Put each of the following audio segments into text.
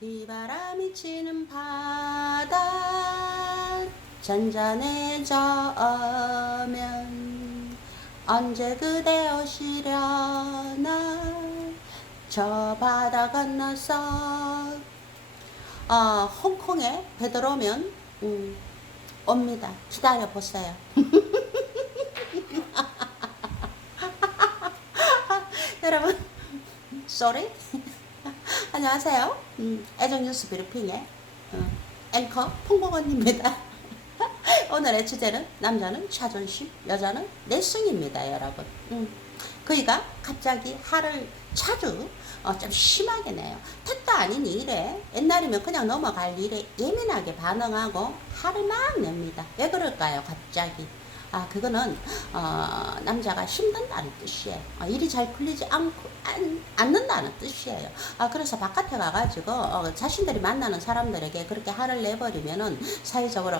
비바람이 치는 바다 잔잔해져면 언제 그대 오시려나 저 바다 건너서 어, 홍콩에 배 들어오면 음, 옵니다. 기다려 보세요. 여러분, sorry. 안녕하세요. 음, 애정 뉴스 브리핑의 어, 앵커 풍복원입니다. 오늘의 주제는 남자는 자존심, 여자는 내숭입니다, 여러분. 음, 그이가 갑자기 화를 자주 어, 좀 심하게 내요. 택도 아닌 일에 옛날이면 그냥 넘어갈 일에 예민하게 반응하고 화를 막 냅니다. 왜 그럴까요, 갑자기? 아, 그거는, 어, 남자가 힘든다는 뜻이에요. 어, 일이 잘 풀리지 않고, 안, 않는다는 뜻이에요. 아, 그래서 바깥에 가가지고, 어, 자신들이 만나는 사람들에게 그렇게 화를 내버리면은 사회적으로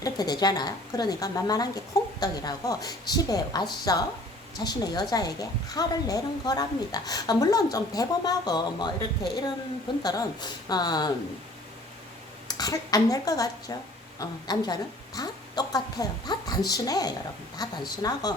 이렇게 되잖아요. 그러니까 만만한 게 콩떡이라고 집에 왔어. 자신의 여자에게 화를 내는 거랍니다. 아, 물론 좀 대범하고 뭐 이렇게 이런 분들은 어, 안낼 것 같죠. 어, 남자는 다 똑같아요. 다 단순해요, 여러분. 다 단순하고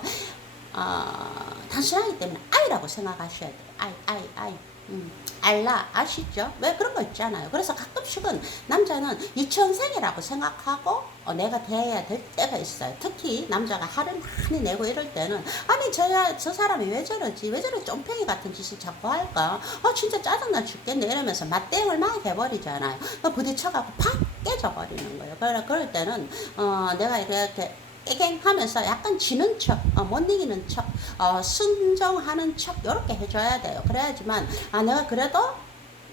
어, 단순하기 때문에 아이라고 생각하셔야 돼요. 아이, 아이, 아이. 음, 알라 아시죠? 왜 그런 거 있잖아요. 그래서 가끔씩은 남자는 유치원생이라고 생각하고 어, 내가 대해야 될 때가 있어요. 특히 남자가 화를 많이 내고 이럴 때는 아니 저야 저 사람이 왜 저러지? 왜 저래 쫌팽이 같은 짓을 자꾸 할까? 아 진짜 짜증나 죽겠네 이러면서 맞대응을 막 해버리잖아요. 그 부딪혀갖고 팍 깨져버리는 거예요. 그래 그럴 때는 어, 내가 이렇게 애갱 하면서 약간 지는 척, 어, 못 이기는 척, 어, 순정하는 척, 이렇게 해줘야 돼요. 그래야지만, 아, 내가 그래도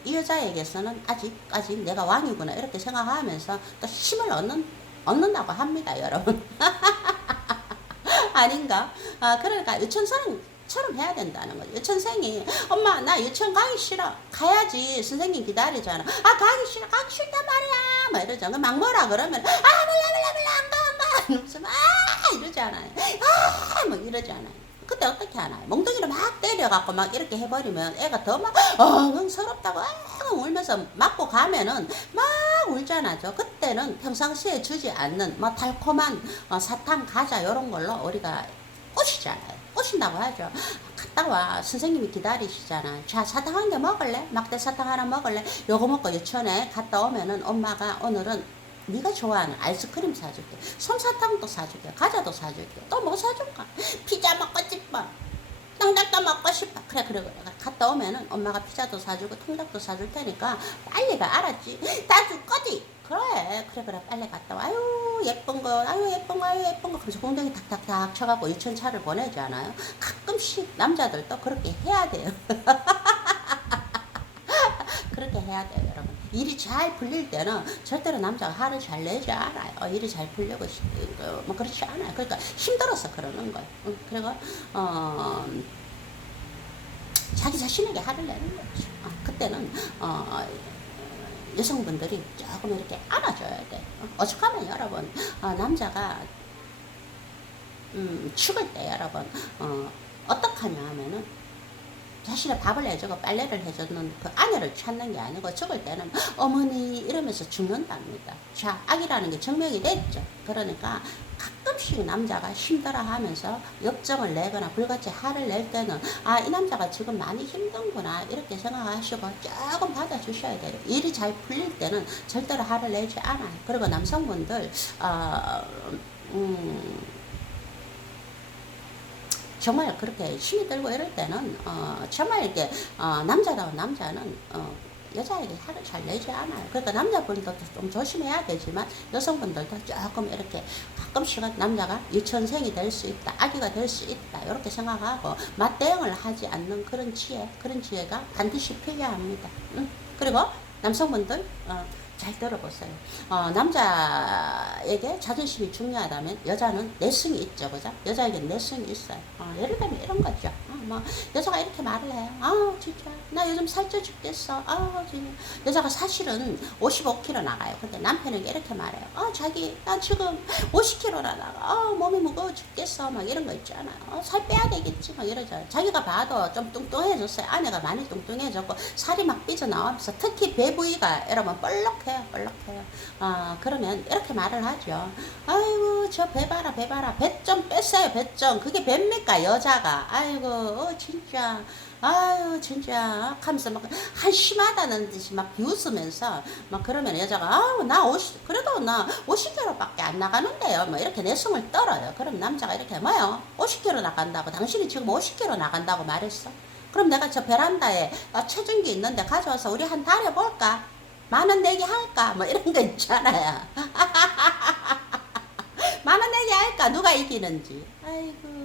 이 여자에게서는 아직까지 내가 왕이구나, 이렇게 생각하면서 또 힘을 얻는, 얻는다고 합니다, 여러분. 아닌가? 아, 그러니까 유치원생 처럼 해야 된다는 거죠. 유치원생이 엄마 나 유치원 가기 싫어 가야지 선생님 기다리잖아. 아 가기 싫어 가기 싫단 말이야. 막 이러잖아. 막 뭐라 그러면 아 몰라 몰라 몰라 안 가. 이러면서 막 이러잖아요. 아 막 이러잖아요. 그때 어떻게 하나요? 몽둥이로 막 때려갖고 막 이렇게 해버리면 애가 더막 엉성스럽다고 엉 울면서 맞고 가면은 막 울잖아죠. 그때는 평상시에 주지 않는 뭐 달콤한 어, 사탕, 과자 이런 걸로 우리가 꼬시잖아요. 꼬신다고 하죠. 갔다 와. 선생님이 기다리시잖아. 자, 사탕 한 개 먹을래? 막대 사탕 하나 먹을래? 요거 먹고 유치원에 갔다 오면은 엄마가 오늘은 네가 좋아하는 아이스크림 사줄게. 솜사탕도 사줄게. 과자도 사줄게. 또 뭐 사줄까? 피자 먹고 싶어. 통닭도 먹고 싶어. 그래, 그래, 그래. 갔다 오면은 엄마가 피자도 사주고 통닭도 사줄 테니까 빨리 가. 알았지? 다 줄 거지? 그래, 그래, 그래. 빨리 갔다 와. 아유, 예쁜 거, 아유, 예쁜 거, 아유, 예쁜 거. 그래서 공댕이 탁탁탁 쳐갖고 유치원차를 보내잖아요. 가끔씩 남자들도 그렇게 해야 돼요. 그렇게 해야 돼요. 일이 잘 풀릴 때는 절대로 남자가 화를 잘 내지 않아요. 어, 일이 잘 풀리고 싶, 어, 뭐 그렇지 않아요. 그러니까 힘들어서 그러는 거예요. 응, 그리고 어, 자기 자신에게 화를 내는 거죠. 어, 그때는 어, 여성분들이 조금 이렇게 안아줘야 돼. 어, 오죽하면 여러분 어, 남자가 음, 죽을 때 여러분 어, 어떡하냐 하면은 자신의 밥을 해주고 빨래를 해주는 그 아내를 찾는 게 아니고 죽을 때는 어머니 이러면서 죽는답니다. 자, 악이라는 게 증명이 됐죠. 그러니까 가끔씩 남자가 힘들어 하면서 역정을 내거나 불같이 화를 낼 때는 아, 이 남자가 지금 많이 힘든구나 이렇게 생각하시고 조금 받아주셔야 돼요. 일이 잘 풀릴 때는 절대로 화를 내지 않아요. 그리고 남성분들, 어, 음, 정말 그렇게 힘이 들고 이럴 때는 어, 정말 이렇게 어, 남자다운 남자는 어, 여자에게 화를 잘 내지 않아요. 그러니까 남자분들도 좀 조심해야 되지만 여성분들도 조금 이렇게 가끔씩은 남자가 유치원생이 될 수 있다, 아기가 될 수 있다 이렇게 생각하고 맞대응을 하지 않는 그런 지혜, 그런 지혜가 반드시 필요합니다. 응? 그리고 남성분들 어, 잘 들어보세요. 어, 남자에게 자존심이 중요하다면 여자는 내숭이 있죠, 그죠? 여자에게 내숭이 있어요. 어, 예를 들면 이런 거죠. 어, 뭐 여자가 이렇게 말을 해요. 아 진짜 나 요즘 살쪄 죽겠어. 아 진짜 여자가 사실은 55kg 나가요. 근데 남편에게 이렇게 말해요. 아 자기 나 지금 50kg나 나가. 아 몸이 무거워 죽겠어. 막 이런 거 있잖아요. 어, 살 빼야 되겠지. 막 이러잖아요. 자기가 봐도 좀 뚱뚱해졌어요. 아내가 많이 뚱뚱해졌고 살이 막 삐져나오면서 특히 배 부위가 여러분 볼록해요. 볼록해요. 아 그러면 이렇게 말을 하죠. 아이고 저 배 봐라 배 봐라 배 좀 뺐어요 배 좀 그게 배 입니까 여자가 아이고 어, 진짜. 아유 진짜. 하면서 막 한심하다는 듯이 막 비웃으면서 막 그러면 여자가 아우 나 50, 그래도 나 50kg밖에 안 나가는데요. 뭐 이렇게 내숭을 떨어요. 그럼 남자가 이렇게 뭐요? 50kg 나간다고. 당신이 지금 50kg 나간다고 말했어? 그럼 내가 저 베란다에 어, 체중기 있는데 가져와서 우리 한 달에 볼까? 만원 내기 할까? 뭐 이런 거 있잖아요. 만원 내기 할까? 누가 이기는지. 아이고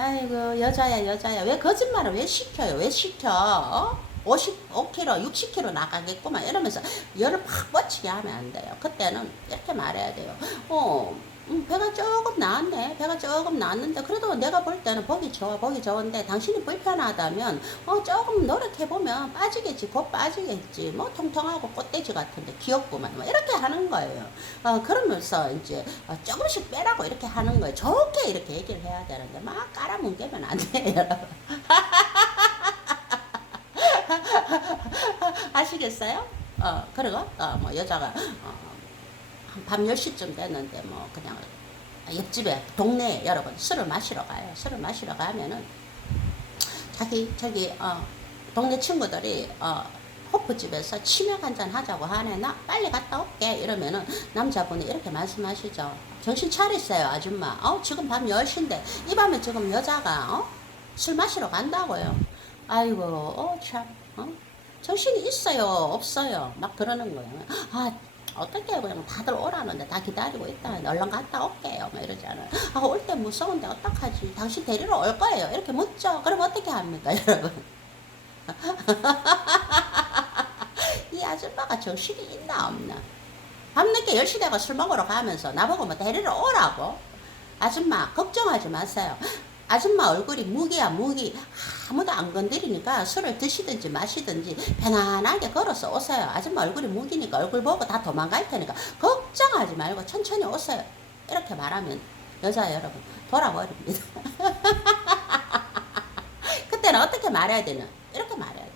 아이고 여자야 여자야. 왜 거짓말을 왜 시켜요? 왜 시켜? 어? 55kg 60kg 나가겠구만. 이러면서 열을 팍 뻗치게 하면 안 돼요. 그때는 이렇게 말해야 돼요. 어 음, 배가 조금 나왔네 배가 조금 나왔는데 그래도 내가 볼 때는 보기 좋아 보기 좋은데 당신이 불편하다면 어 조금 노력해 보면 빠지겠지 곧 빠지겠지 뭐 통통하고 꽃돼지 같은데 귀엽구만 뭐 이렇게 하는 거예요. 어 그러면서 이제 어, 조금씩 빼라고 이렇게 하는 거예요. 좋게 이렇게 얘기를 해야 되는데 막 깔아뭉개면 안 돼요. 아시겠어요? 어 그리고 어뭐 여자가 어, 한 밤 10시쯤 됐는데 뭐 그냥 옆집에 동네에 여러분 술을 마시러 가요. 술을 마시러 가면은 자기 저기 어 동네 친구들이 어 호프집에서 치맥 한잔 하자고 하네 나 빨리 갔다 올게 이러면은 남자분이 이렇게 말씀하시죠 정신 차리세요 아줌마 어 지금 밤 10시인데 이 밤에 지금 여자가 어? 술 마시러 간다고요 아이고 어 참 어? 정신이 있어요 없어요 막 그러는 거예요 아 어떻게 그냥 다들 오라는데 다 기다리고 있다. 얼른 갔다 올게요. 막 이러잖아요. 아, 올 때 무서운데 어떡하지? 당신 데리러 올 거예요. 이렇게 묻죠. 그럼 어떻게 합니까, 여러분? 이 아줌마가 정신이 있나 없나? 밤늦게 10시 되고 술 먹으러 가면서 나보고 뭐 데리러 오라고? 아줌마, 걱정하지 마세요. 아줌마 얼굴이 무기야 무기 아무도 안 건드리니까 술을 드시든지 마시든지 편안하게 걸어서 오세요. 아줌마 얼굴이 무기니까 얼굴 보고 다 도망갈 테니까 걱정하지 말고 천천히 오세요. 이렇게 말하면 여자 여러분 돌아버립니다. 그때는 어떻게 말해야 되나 이렇게 말해야 돼.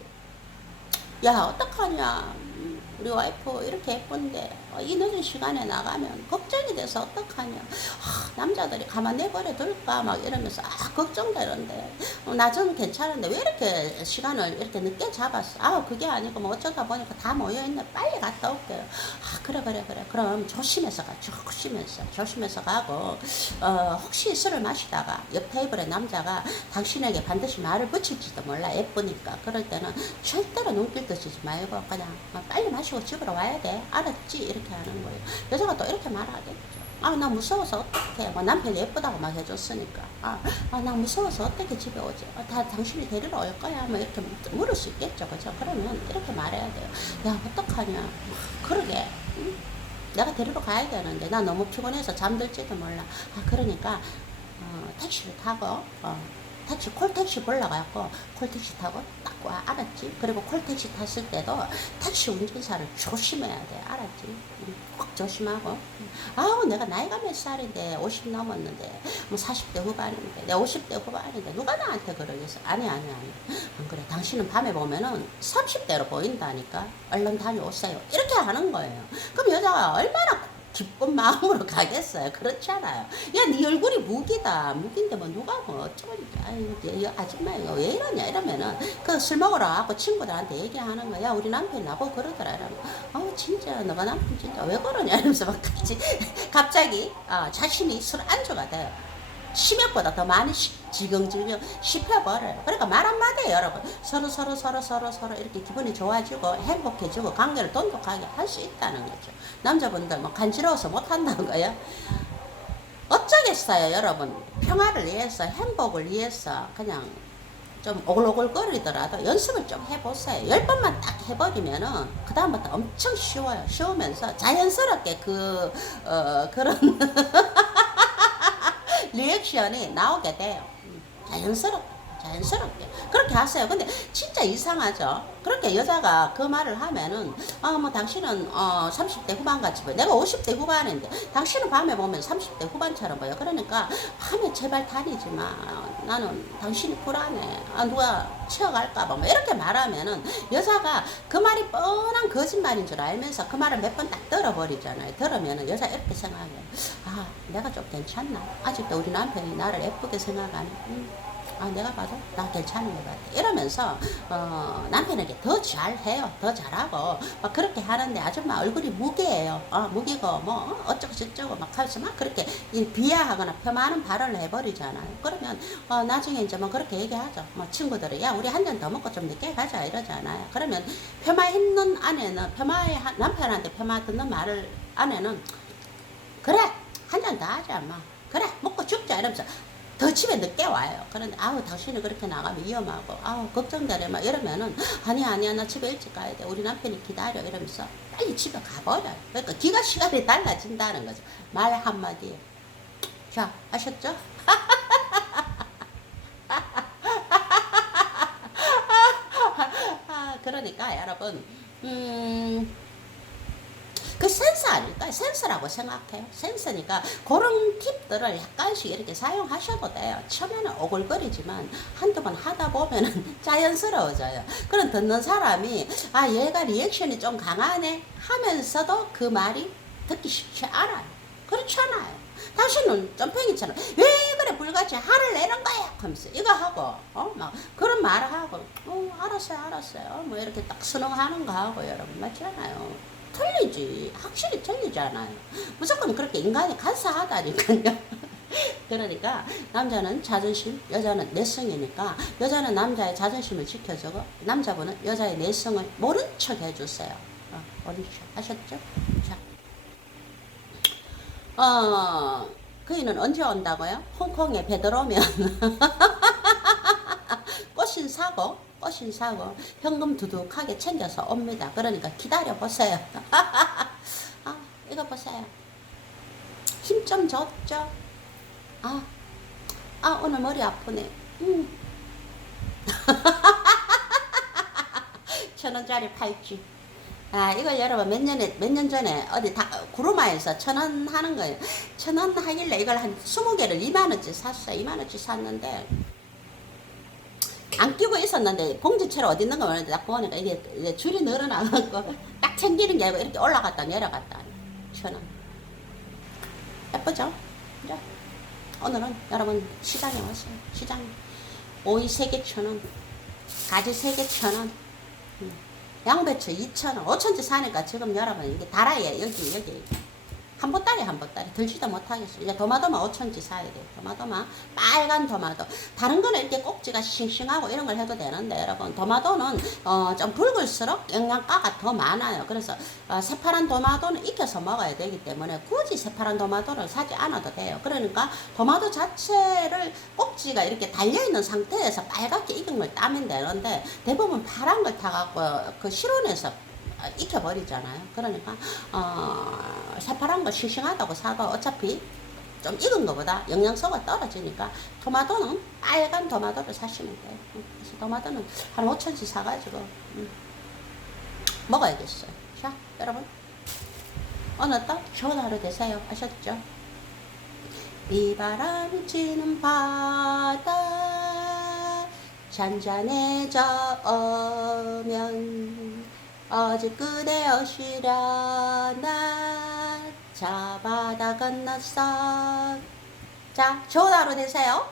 야 어떡하냐? 음, 우리 와이프 이렇게 예쁜데. 어, 이 늦은 시간에 나가면 걱정이 돼서 어떡하냐. 아, 남자들이 가만 내버려 둘까? 막 이러면서 아 걱정되는데. 어, 나좀 괜찮은데 왜 이렇게 시간을 이렇게 늦게 잡았어? 아 그게 아니고 뭐 어쩌다 보니까 다 모여있네. 빨리 갔다 올게요. 아 그래 그래 그래. 그럼 조심해서 가 조심해서 조심해서 가고. 어, 혹시 술을 마시다가 옆 테이블에 남자가 당신에게 반드시 말을 붙일지도 몰라. 예쁘니까. 그럴 때는 절대로 눈길 드시지 말고 그냥 어, 빨리 마시고 집으로 와야 돼. 알았지? 이렇게 하는 거예요 여자가 또 이렇게 말하겠죠 아, 나 무서워서 어떡해. 뭐 남편이 예쁘다고 막 해줬으니까. 아, 아, 나 무서워서 어떻게 집에 오지? 아, 다 당신이 데리러 올 거야. 뭐 이렇게 물을 수 있겠죠. 그죠? 그러면 이렇게 말해야 돼요. 야, 어떡하냐. 그러게. 응? 내가 데리러 가야 되는데, 나 너무 피곤해서 잠들지도 몰라. 아, 그러니까, 어, 택시를 타고, 어, 택시, 콜택시 불러갖고, 콜택시 타고 딱 와. 알았지? 그리고 콜택시 탔을 때도 택시 운전사를 조심해야 돼. 알았지? 응, 꼭 조심하고. 아우 내가 나이가 몇 살인데 50 넘었는데 뭐 40대 후반인데 내 50대 후반인데 누가 나한테 그러겠어 아니 아니 아니 안 그래 당신은 밤에 보면은 30대로 보인다니까 얼른 다녀오세요 이렇게 하는 거예요 그럼 여자가 얼마나 기쁜 마음으로 가겠어요. 그렇잖아요. 야 네 얼굴이 무기다. 무기인데 뭐 누가 뭐 어쩌니까. 아유 얘 아줌마 이거 왜 이러냐? 이러면은 그 술 먹으러 가고 친구들한테 얘기하는 거야. 우리 남편이 나보고 그러더라. 이러면 아우 진짜 너가 남편 진짜 왜 그러냐? 이러면서 막 같이 갑자기 어, 자신이 술 안주가 돼요. 치맥보다 더 많이 시, 지경지경 씹혀버려요. 그러니까 말 한마디에 여러분 서로 서로 서로 서로 서로 이렇게 기분이 좋아지고 행복해지고 관계를 돈독하게 할 수 있다는 거죠. 남자분들 뭐 간지러워서 못한다는 거예요. 어쩌겠어요 여러분 평화를 위해서 행복을 위해서 그냥 좀 오글오글거리더라도 연습을 좀 해보세요. 열 번만 딱 해버리면은 그 다음부터 엄청 쉬워요. 쉬우면서 자연스럽게 그 어, 그런 리액션이 나오게 돼요. 음, 자연스럽게 자연스럽게 그렇게 하세요. 근데 진짜 이상하죠. 그렇게 여자가 그 말을 하면은 아뭐 당신은 어 30대 후반 같이 보여. 내가 50대 후반인데 당신은 밤에 보면 30대 후반처럼 보여. 그러니까 밤에 제발 다니지 마. 나는 당신이 불안해. 아 누가 치어갈까봐 뭐 이렇게 말하면은 여자가 그 말이 뻔한 거짓말인 줄 알면서 그 말을 몇 번 딱 들어버리잖아요. 들으면은 여자 이렇게 생각해. 아 내가 좀 괜찮나? 아직도 우리 남편이 나를 예쁘게 생각하네. 음. 아, 내가 봐도 나 괜찮은 것 같아. 이러면서, 어, 남편에게 더 잘해요. 더 잘하고, 막 그렇게 하는데 아줌마 얼굴이 무게예요. 어, 무기고, 뭐, 어쩌고 저쩌고 막 하면서 막 그렇게 이 비하하거나 폄하하는 발언을 해버리잖아요. 그러면, 어, 나중에 이제 뭐 그렇게 얘기하죠. 뭐 친구들이, 야, 우리 한 잔 더 먹고 좀 늦게 가자. 이러잖아요. 그러면 폄하했는 아내는, 폄하의 한- 남편한테 폄하 듣는 말을 아내는, 그래, 한 잔 더 하자, 마. 그래, 먹고 죽자. 이러면서 더 집에 늦게 와요. 그런데 아우 당신이 그렇게 나가면 위험하고 아우 걱정되네 막 이러면은 아니야 아니야 나 집에 일찍 가야 돼. 우리 남편이 기다려 이러면서 빨리 집에 가버려요. 그러니까 기가 시간이 달라진다는 거죠. 말 한마디에. 자 아셨죠? 아, 그러니까 여러분 음. 그 아닐까요? 센스라고 생각해요. 센스니까 그런 팁들을 약간씩 이렇게 사용하셔도 돼요. 처음에는 오글거리지만 한두 번 하다 보면은 자연스러워져요. 그런 듣는 사람이 아 얘가 리액션이 좀 강하네 하면서도 그 말이 듣기 쉽지 않아요. 그렇잖아요. 당신은 점팽이처럼 왜 그래 불같이 화를 내는 거야 하면서 이거 하고 어 막 그런 말을 하고 어 알았어요 알았어요 뭐 이렇게 딱 순응하는 거 하고 여러분 맞잖아요 틀리지 확실히 틀리잖아요 무조건 그렇게 인간이 간사하다니까요 그러니까 남자는 자존심 여자는 내성이니까 여자는 남자의 자존심을 지켜주고 남자분은 여자의 내성을 모른 척 해주세요 어, 모른 척 하셨죠? 자. 어, 그이는 언제 온다고요? 홍콩에 배 들어오면 꽃신 사고, 꽃신 사고 현금 두둑하게 챙겨서 옵니다. 그러니까 기다려 보세요. 아, 이거 보세요. 힘 좀 줬죠? 아, 아 오늘 머리 아프네. 음. 천 원짜리 팔찌. 아, 이걸 여러분 몇 년에, 몇 년 전에 어디 다, 구루마에서 천 원 하는 거예요. 천 원 하길래 이걸 한 스무 개를 2만원치 샀어요. 2만원치 샀는데, 안 끼고 있었는데, 봉지채로 어디 있는 거 모르는데, 딱 보니까 이게, 이게 줄이 늘어나갖고, 딱 챙기는 게 아니고 이렇게 올라갔다 내려갔다. 천 원. 예쁘죠? 그죠? 오늘은 여러분 시장에 왔어요. 시장. 오이 세개천 원. 가지 세개천 원. 음. 양배추 2,000원, 5천원치 사니까 지금 여러분 이게 달아요. 여기, 여기. 한 보따리 한 보따리 들지도 못하겠어요. 이제 도마도마 5천원치 사야 돼요. 도마도마. 빨간 도마도. 다른 거는 이렇게 꼭지가 싱싱하고 이런 걸 해도 되는데 여러분 도마도는 어, 좀 붉을수록 영양가가 더 많아요. 그래서 어, 새파란 도마도는 익혀서 먹어야 되기 때문에 굳이 새파란 도마도를 사지 않아도 돼요. 그러니까 도마도 자체를 꼭지가 이렇게 달려있는 상태에서 빨갛게 익은 걸 따면 되는데 대부분 파란 걸 타갖고 그 실온에서 어, 익혀버리잖아요. 그러니까 어, 새파란 거 싱싱하다고 사도 어차피 좀 익은 것보다 영양소가 떨어지니까 토마토는 빨간 토마토를 사시면 돼요. 음, 그래서 토마토는 한 5천씩 사가지고 음, 먹어야겠어요. 자, 여러분 오늘 또 좋은 하루 되세요. 아셨죠? 비바람 치는 바다 잔잔해져 오면 어제 그대 오시려나 저 바다 건넜어 자 좋은 하루 되세요